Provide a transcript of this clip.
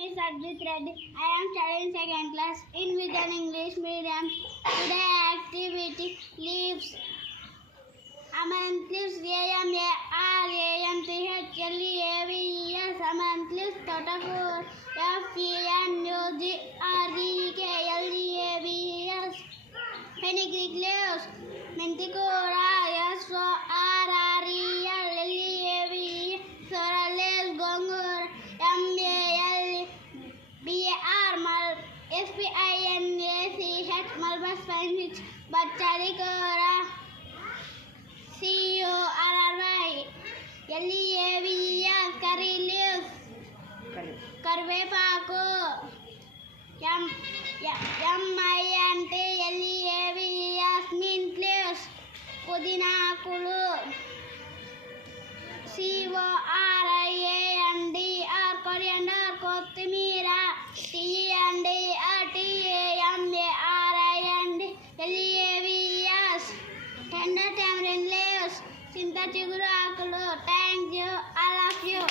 Miss Ajit Reddy. I am studying second class in Vision English Medium. Today activity leaves. Amanth leaves AMARAMTHLEAVES. Amanth leaves Totakur FENUGREKLEAVES. Fenugreek leaves Menticora SORRELLEAVES. Sorrel leaves Gongur MALBAR SPINACH Malva spinach. Bachadikora CORRY LEAVES. Curry leaves కరివేపాకు MINTLEAVES. mint leaves పుదీనాకులు CORIANDR coriander కొత్తిమీర TAMARINDLEAVES. tender tamarind leaves చింత చిగురు ఆకులు. Thank you. I love you.